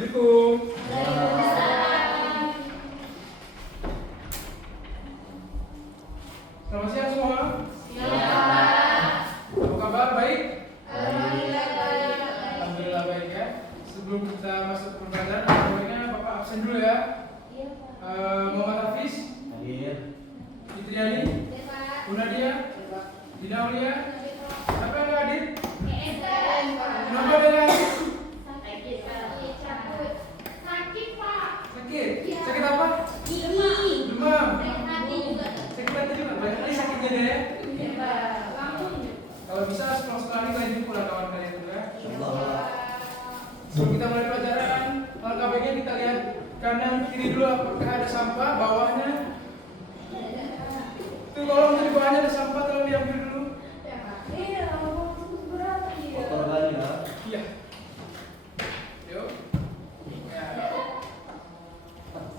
Assalamualaikum. Selamat siang semua. Apa kabar? Baik? Alhamdulillah baik ya. Sebelum kita masuk ke pembelajaran, baiknya Bapak absen dulu ya. Muhammad Hafiz, Fitriani, Bu Nadia, Dina Aulia. Siapa yang nggak hadir? Kenapa dia nggak hadir? Sakit? Sakit apa? Demam. Sakit hati juga. Banyak kali sakitnya dia ya. Kalau bisa setelah ini kalian jemput kawan kalian dulu ya. Sebelum kita mulai pelajaran, LKB-nya kita lihat kanan kiri dulu apakah ada sampah, bawahnya. Itu kalau di bawahnya ada sampah tolong diambil dulu. Iya. Yuk. Ya.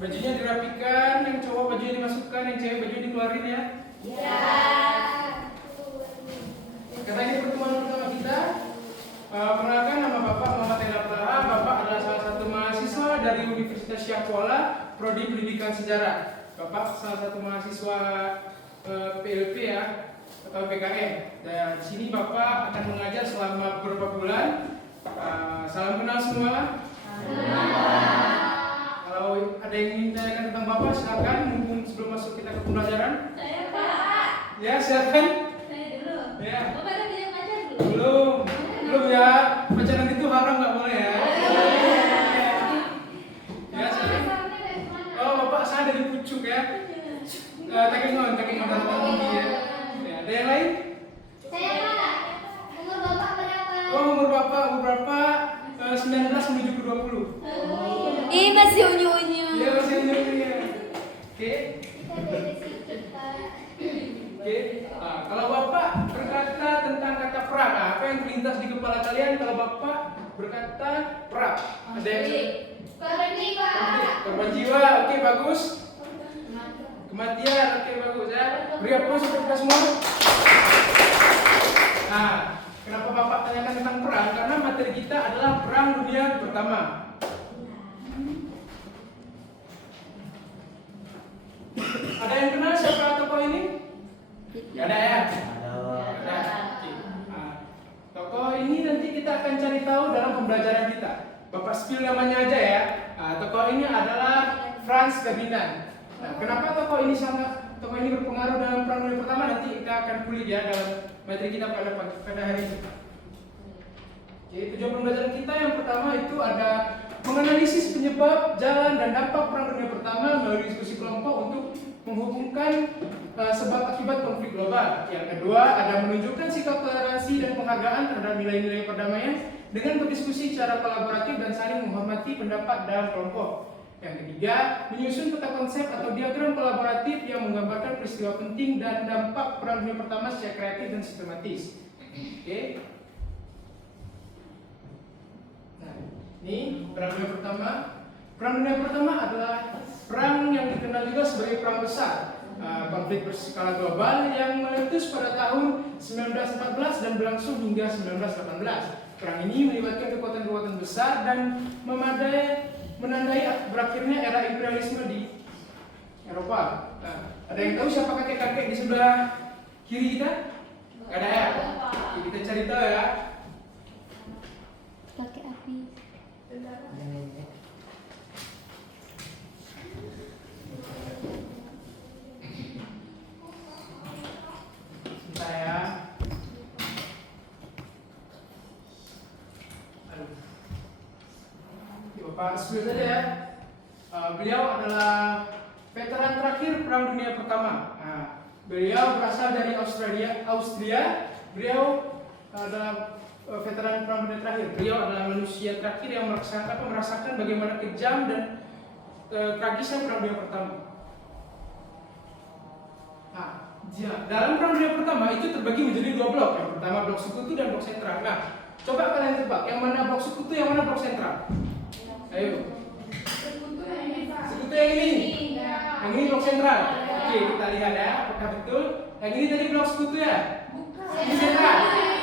Bajunya dirapikan, yang cowok bajunya dimasukkan, yang cewek bajunya dikeluarin ya. Karena ini pertemuan pertama kita. Perkenalkan, nama Bapak Muhammad Hendra Praha. Bapak adalah salah satu mahasiswa dari Universitas Syekh Kuala, Prodi Pendidikan Sejarah. Bapak salah satu mahasiswa PLP ya, atau PKN. Dan di sini Bapak akan mengajar selama beberapa bulan. Salam kenal semua. Kalau ada yang ingin tanyakan tentang Bapak, silakan. Mungkin sebelum masuk kita ke pembelajaran. Saya Pak. Ya, silakan. Saya dulu. Ya. Bapak ada yang ngajar dulu? Belum ya. Pacaran itu haram, nggak boleh ya. Ya, silakan. Oh, Bapak saya dari Pucuk ya. Takengon tinggi ya. Ya, ada yang lain? Saya Pak. Umur Bapak berapa? Oh, umur Bapak 19 menuju ke 20. Ih, masih unyu-unyu. Iya, masih unyu ya. Oke. Kita dari situ Pak. Oke. Kalau Bapak berkata tentang kata perang, apa yang terlintas di kepala kalian kalau Bapak berkata perang? Ada yang Korban jiwa. korban jiwa. Oke, bagus. Kematian. Oke, bagus ya. Beri aplaus untuk kita semua. Nah, kenapa Bapak tanyakan tentang perang? Karena materi kita adalah Perang Dunia Pertama. Ada yang kenal siapa tokoh ini? Gak ada ya? Ada. Oke. Tokoh ini nanti kita akan cari tahu dalam pembelajaran kita. Bapak spill namanya aja ya. Tokoh ini adalah Franz Ferdinand. Nah, kenapa tokoh ini berpengaruh dalam Perang Dunia Pertama? Nanti kita akan kulik ya dalam materi kita pada hari ini. Oke, tujuan pembelajaran kita yang pertama itu ada menganalisis penyebab, jalan, dan dampak Perang Dunia Pertama melalui diskusi kelompok untuk menghubungkan sebab akibat konflik global. Yang kedua ada menunjukkan sikap toleransi dan penghargaan terhadap nilai-nilai perdamaian dengan berdiskusi secara kolaboratif dan saling menghormati pendapat dalam kelompok. Yang ketiga, menyusun peta konsep atau diagram kolaboratif yang menggambarkan peristiwa penting dan dampak Perang Dunia Pertama secara kreatif dan sistematis. Oke. Nah, ini Perang Dunia Pertama. Perang Dunia Pertama adalah perang yang dikenal juga sebagai perang besar, konflik berskala global yang meletus pada tahun 1914 dan berlangsung hingga 1918. Perang ini melibatkan kekuatan-kekuatan besar dan menandai berakhirnya era imperialisme di Eropa. Nah, ada yang tahu siapa kakek-kakek di sebelah kiri kita? Gak ada ya? Oke, kita cari tahu ya. Kakek api. Sebentar ya. Bapak sebut saja ya. Beliau adalah veteran terakhir Perang Dunia Pertama. Nah, beliau berasal dari Austria. Beliau adalah veteran Perang Dunia terakhir. Beliau adalah manusia terakhir yang merasakan bagaimana kejam dan tragisnya Perang Dunia Pertama. Nah, dalam Perang Dunia Pertama itu terbagi menjadi dua blok. Yang pertama blok sekutu dan blok sentral. Nah, coba kalian tebak yang mana blok sekutu, yang mana blok sentral? Ayo. Sekutu yang ini Pak. Sekutu yang ini. Yang ini blok sentral. Oke, kita lihat ya, apakah betul? Yang ini tadi blok sekutu ya? Bukan. Ini sentral.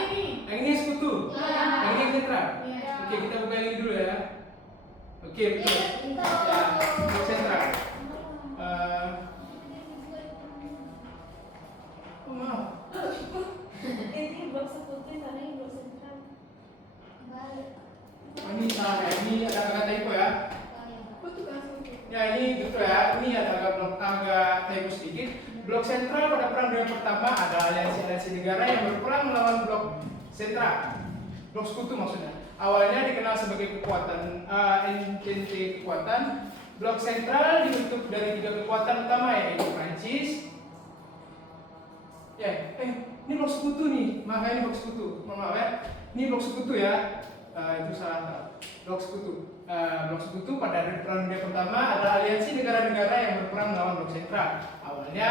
Ini. Yang ini sekutu. Iya. Yang ini sentral. Iya. Oke, kita buka yang ini dulu ya. Oke, betul. Ya, blok sentral. Oh, maaf. Ini blok sekutu, sana ini blok sentral. Oh, ini salah ya. Ini ada agak typo ya. Betul kan sekutu? Ya, ini betul ya. Ini ada agak typo sedikit. Blok sentral pada Perang Dunia Pertama ada aliansi-aliansi negara yang berperang melawan blok sentral. Blok sekutu maksudnya. Awalnya dikenal sebagai kekuatan entente kekuatan. Blok sentral dibentuk dari 3 kekuatan utama yaitu Prancis. Ya, ini blok sekutu nih. Makanya ini blok sekutu. Maaf ya. Ini blok sekutu ya. Itu salah. Blok sekutu. Blok sekutu pada Perang Dunia Pertama ada aliansi negara-negara yang berperang melawan blok sentral. Awalnya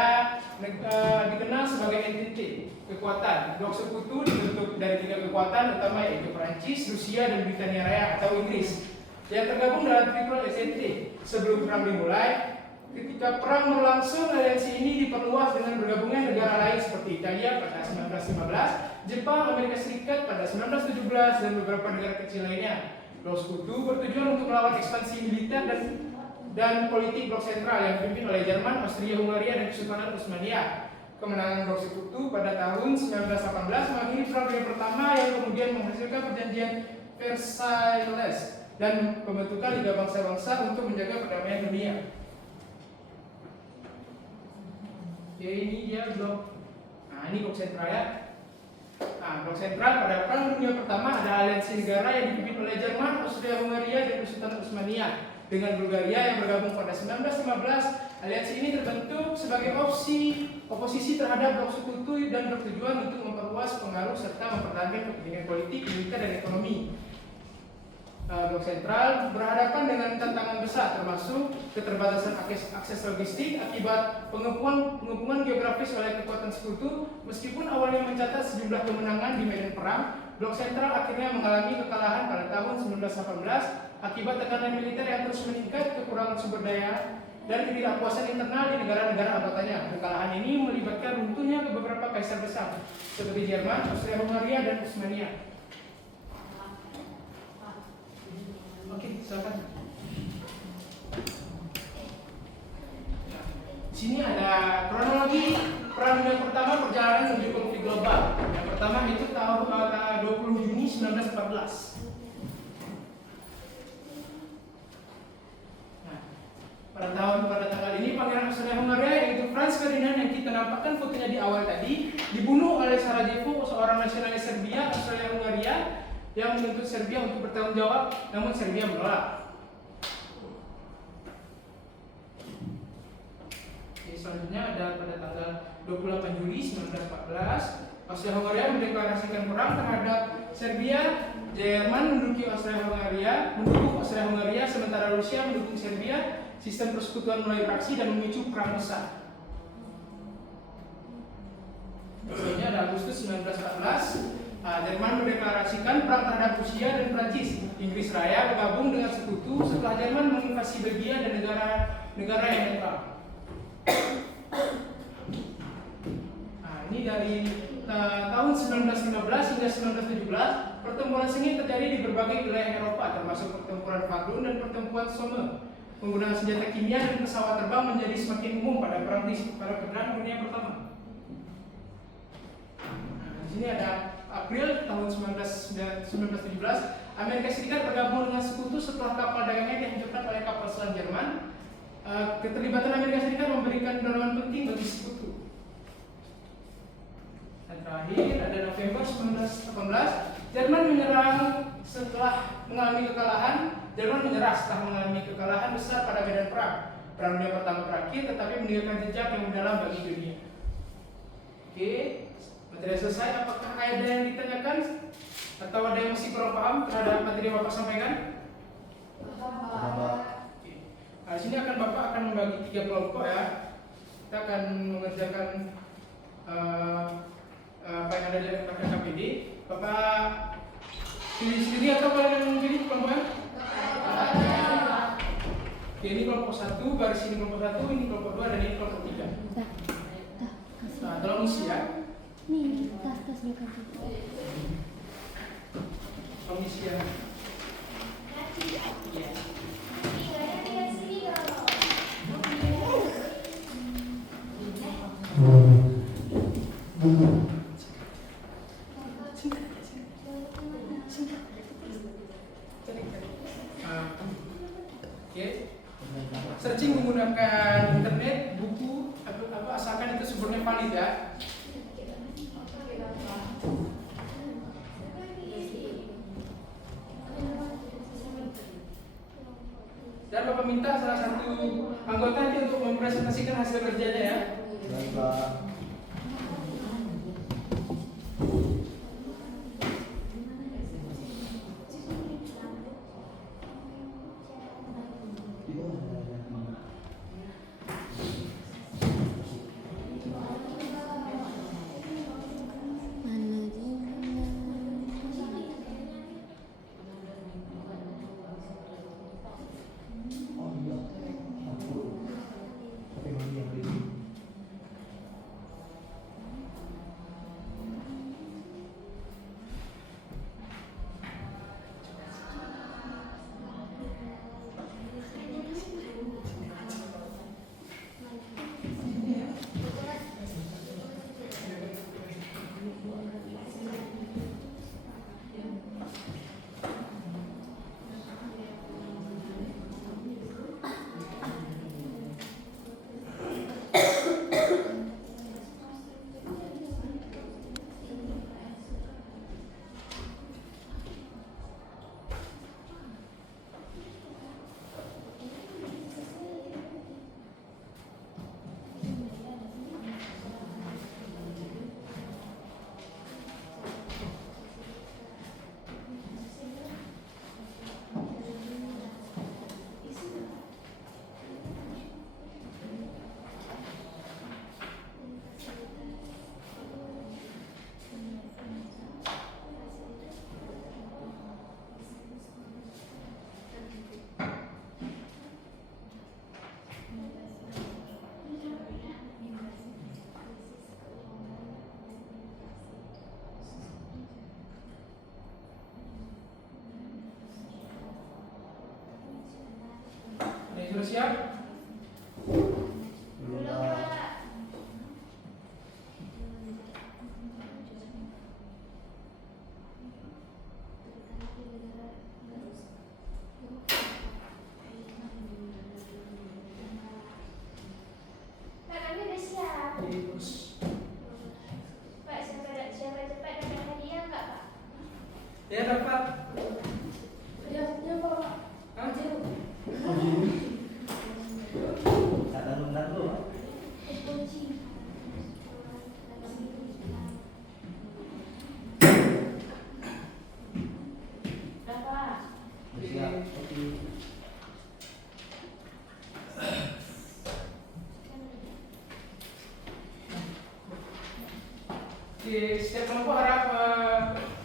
dikenal sebagai entente kekuatan. Blok sekutu dibentuk dari 3 kekuatan utama yaitu Prancis, Rusia, dan Britania Raya atau Inggris yang tergabung dalam Triple Entente. Sebelum perang dimulai, ketika perang berlangsung, aliansi ini diperluas dengan bergabungnya negara lain seperti Italia pada 1915, Jepang, Amerika Serikat pada 1917, dan beberapa negara kecil lainnya. Blok sekutu bertujuan untuk melawan ekspansi militer dan politik blok sentral yang dipimpin oleh Jerman, Austria, Hungaria, dan Kesultanan Utsmaniyah. Kemenangan blok sekutu pada tahun 1918 mengakhiri Perang Dunia Pertama yang kemudian menghasilkan perjanjian Versailles dan pembentukan Liga Bangsa-Bangsa untuk menjaga perdamaian dunia. Oke, ini dia blok. Nah, ini blok sentral ya. Nah, blok sentral pada Perang Dunia Pertama ada aliansi negara yang dipimpin oleh Jerman, Austria, Hungaria, dan Kesultanan Utsmaniyah. Dengan Bulgaria yang bergabung pada 1915, aliansi ini terbentuk sebagai oposisi terhadap blok sekutu dan bertujuan untuk memperluas pengaruh serta mempertahankan kepentingan politik, militer, dan ekonomi. Blok sentral berhadapan dengan tantangan besar termasuk keterbatasan akses logistik akibat pengepungan geografis oleh kekuatan sekutu. Meskipun awalnya mencatat sejumlah kemenangan di medan perang, blok sentral akhirnya mengalami kekalahan pada tahun 1918 akibat tekanan militer yang terus meningkat, kekurangan sumber daya, dan ketidakpuasan internal di negara-negara anggotanya. Kekalahan ini melibatkan runtuhnya beberapa kaisar besar seperti Jerman, Austria, Hungaria, dan Utsmaniyah. Oke, silakan. Sini ada kronologi Perang Dunia Pertama perjalanan menuju konflik global. Yang pertama itu tahun 20 Juni 1914. Nah, pada tanggal ini Pangeran Austria-Hungaria yaitu Franz Ferdinand yang kita nampakkan fotonya di awal tadi dibunuh oleh Sarajevo, seorang nasionalis Serbia Austria-Hungaria yang menuntut Serbia untuk bertanggung jawab, namun Serbia menolak. Oke, selanjutnya ada pada tanggal 28 Juli 1914, Austria-Hungaria mendeklarasikan perang terhadap Serbia. Jerman mendukung Austria-Hungaria, sementara Rusia mendukung Serbia. Sistem persekutuan mulai beraksi dan memicu perang besar. Selanjutnya ada Agustus 1914. Jerman mendeklarasikan perang terhadap Rusia dan Prancis. Inggris Raya bergabung dengan sekutu setelah Jerman menginvasi Belgia dan negara yang netral. Nah, ini dari tahun 1915 hingga 1917, pertempuran sengit terjadi di berbagai wilayah Eropa, termasuk pertempuran Verdun dan pertempuran Somme. Penggunaan senjata kimia dan pesawat terbang menjadi semakin umum pada Perang Dunia Pertama. Nah, di sini ada April tahun 1917, Amerika Serikat bergabung dengan sekutu setelah kapal dagangnya dihancurkan oleh kapal selam Jerman. Keterlibatan Amerika Serikat memberikan dorongan penting bagi sekutu. Dan terakhir ada November 1918, Jerman menyerah setelah mengalami kekalahan besar pada medan perang. Perang Dunia Pertama berakhir, tetapi meninggalkan jejak yang mendalam bagi dunia. Oke. Materi selesai, apakah ada yang ditanyakan? Atau ada yang masih kurang paham terhadap materi yang Bapak sampaikan? Oke. Nah, di sini Bapak akan membagi 3 kelompok ya. Kita akan mengerjakan apa yang ada di KPD. Bapak pilih sendiri atau kalian pilih kelompoknya? Oke, ini kelompok 1, baris ini kelompok 1, ini kelompok 2, dan ini kelompok 3. Nah, tolong isi ya. Nih, tas bukan itu. Komisi ya. Iya. menggunakan internet, buku, asalkan itu sumbernya valid ya. Dan Bapak minta salah satu anggota nanti untuk mempresentasikan hasil kerjanya ya. Baik, Pak. Oh iya. Tapi mau yang ini. Sudah siap? Belum, Pak. Pak, kami udah siap. Terus. Pak, siapa cepat dapat hadiah nggak, Pak? Ya dapat. Ya, Pak. Hah? Tak taruh-taruh, Pak. Berapa? Siap. Oke. Oke, setiap kelompok harap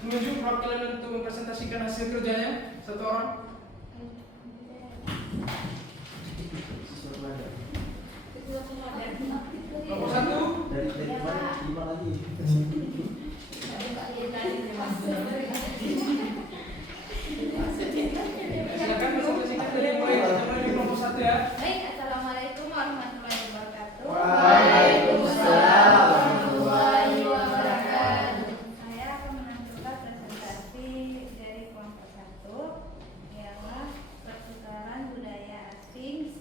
menunjuk perwakilan untuk mempresentasikan hasil kerjanya satu orang. Sesuatu ada. Kelompok satu. Dari kemarin 5 lagi. Silakan presentasikan dari mulai dari kelompok satu ya. Baik, assalamualaikum warahmatullahi wabarakatuh. Waalaikumsalam warahmatullahi wabarakatuh. Saya akan menampilkan presentasi dari kelompok satu, ialah pertukaran budaya asing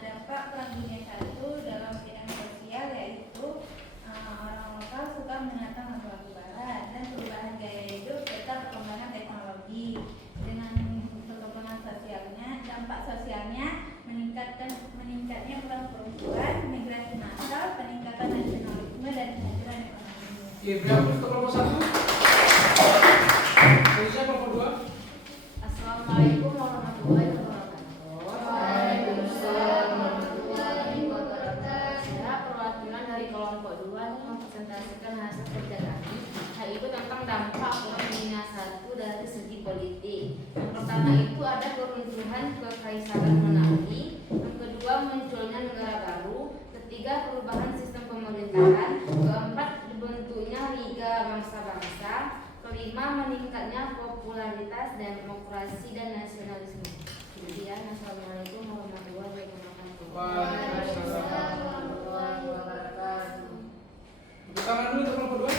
dampak Perang Dunia I dalam bidang sosial, yaitu orang lokal suka menantang lagu barat dan perubahan gaya hidup serta perkembangan teknologi. Dengan perkembangan sosialnya, dampak sosialnya meningkatnya peran perempuan, migrasi massal, peningkatan nasionalisme dan kemajuan ekonomi. Oke, berapa untuk kelompok satu? Selanjutnya kelompok dua. Assalamualaikum warahmatullahi wabarakatuh. Waalaikumsalam warahmatullahi wabarakatuh. Saya perwakilan dari kelompok 2 mempresentasikan hasil kerja kami, yaitu tentang dampak Perang Dunia I dari segi politik. Yang pertama itu ada keruntuhan kekaisaran monarki, yang kedua munculnya negara baru, ketiga perubahan sistem pemerintahan, keempat dibentuknya Liga Bangsa-Bangsa, kelima meningkatnya popularitas demokrasi dan nasionalisme. Kemudian Assalamualaikum warahmatullahi wabarakatuh. Waalaikumsalam warahmatullahi wabarakatuh. Tepuk tangan dulu untuk kelompok dua.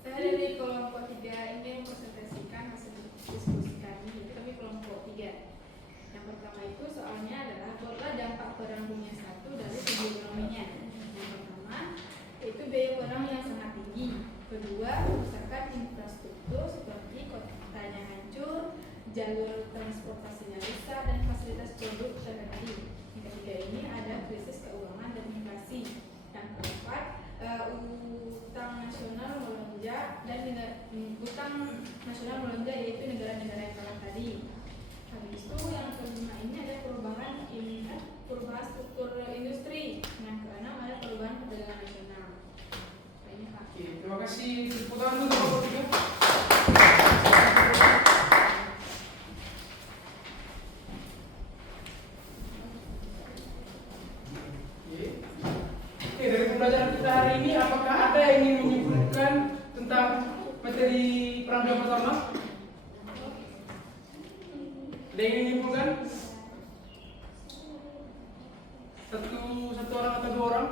Saya dari kelompok 3 ingin mempresentasikan hasil diskusi kami, yaitu kami kelompok 3. Yang pertama itu soalnya adalah buatlah dampak Perang Dunia I dari segi ekonominya. Yang pertama itu biaya perang yang sangat tinggi. Kedua, kerusakan infrastruktur seperti kotanya hancur, jalur transportasinya rusak, dan fasilitas produk terhenti. Yang ketiga ini ada krisis keuangan dan inflasi. Yang keempat, utang nasional melonjak dan utang nasional melonjak yaitu negara-negara yang kalah tadi. Habis itu yang kelima ini ada perubahan struktur industri. Yang keenam ada perubahan perdagangan nasional. Ini Pak. Oke, terima kasih. Tepuk tangan dulu Bapak Tiga. Oke, dari pembelajaran kita hari ini, apakah ada yang ingin menyebutkan tentang materi Perang Dunia Pertama? Ada yang ingin menyimpulkan? Satu orang atau dua orang?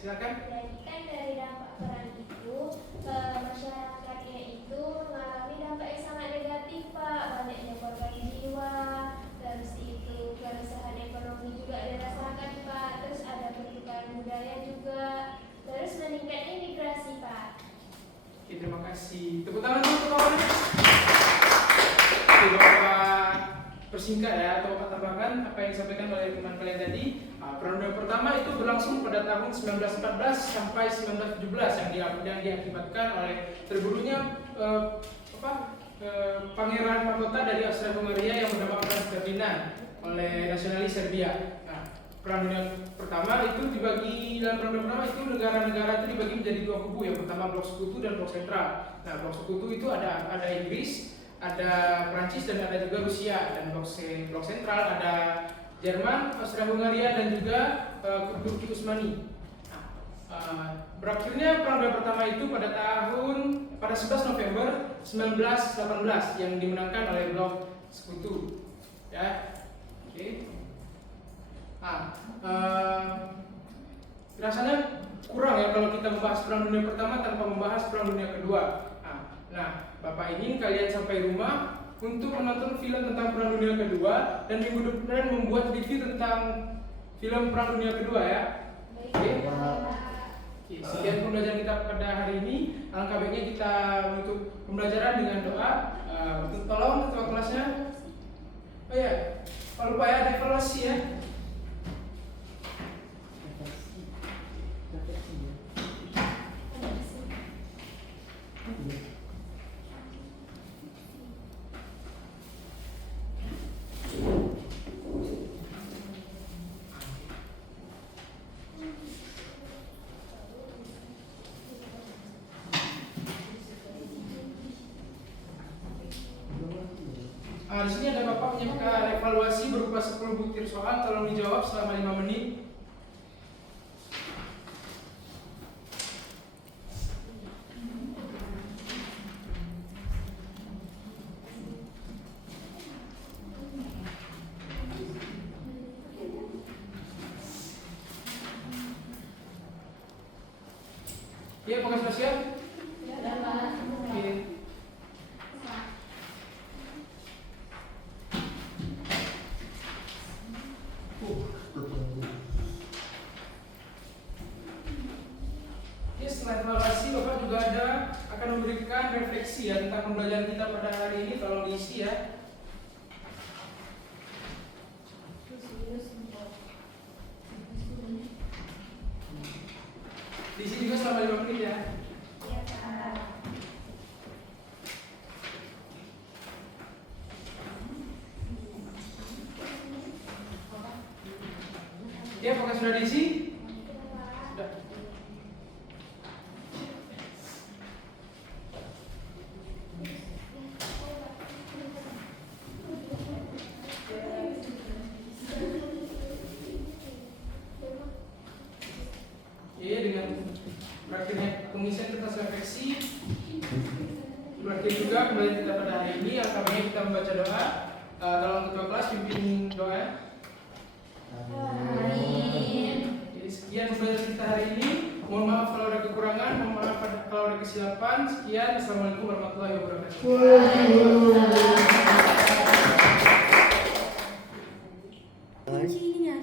Silakan. Jadi kan dari dampak perang itu masyarakatnya itu mengalami dampak yang sangat negatif Pak, banyaknya korban jiwa, terus itu keresahan ekonomi juga dirasakan Pak, terus ada pertukaran budaya juga, terus meningkatnya migrasi Pak. Oke, terima kasih. Tepuk tangan dulu kawan. Oke, Bapak persingkat ya, atau Bapak tambahkan apa yang disampaikan oleh teman kalian tadi. Perang Dunia Pertama itu berlangsung pada tahun 1914 sampai 1917 yang diakibatkan oleh terbunuhnya Pangeran Mahkota dari Austria-Hungaria yang mendamaikan Ferdinand oleh nasionalis Serbia. Perang Dunia Pertama itu dibagi dalam Perang Dunia Pertama itu negara-negara itu dibagi menjadi dua kubu. Yang pertama blok sekutu dan blok sentral. Nah, blok sekutu itu ada Inggris, ada Prancis, dan ada juga Rusia. Dan blok sentral ada Jerman, Austria-Hungaria, dan juga Turki Utsmani. Berakhirnya Perang Dunia Pertama itu pada 11 November 1918 yang dimenangkan oleh blok sekutu. Ya, oke. Rasanya kurang ya kalau kita membahas Perang Dunia Pertama tanpa membahas Perang Dunia Kedua. Nah, Bapak ingin kalian sampai rumah untuk menonton film tentang Perang Dunia Kedua dan minggu depan membuat review tentang film Perang Dunia Kedua ya. Oke. Sekian pembelajaran kita pada hari ini. Alangkah baiknya kita menutup pembelajaran dengan doa. Tolong ketua kelasnya. Oh ya, kalau lupa ya ada evaluasi ya. Di sini ada Bapak menyiapkan evaluasi berupa 10 butir soal, tolong dijawab selama 5 menit. Ya, apakah sudah siap? Oke. Setelah evaluasi, Bapak juga akan memberikan refleksi ya tentang pembelajaran kita pada hari ini. Tolong diisi ya. Diisi juga selama 5 menit ya. Ya, apakah sudah diisi? Sudah. Ya, dengan berakhirnya pengisian kertas refleksi, berakhir juga kembali kita pada hari ini. Alangkah baiknya kita membaca doa. Tolong ketua kelas pimpin doa. Amin. Jadi sekian pembelajaran kita hari ini. Mohon maaf kalau ada kekurangan, mohon maaf kalau ada kesilapan. Sekian, assalamualaikum warahmatullahi wabarakatuh. Waalaikumsalam.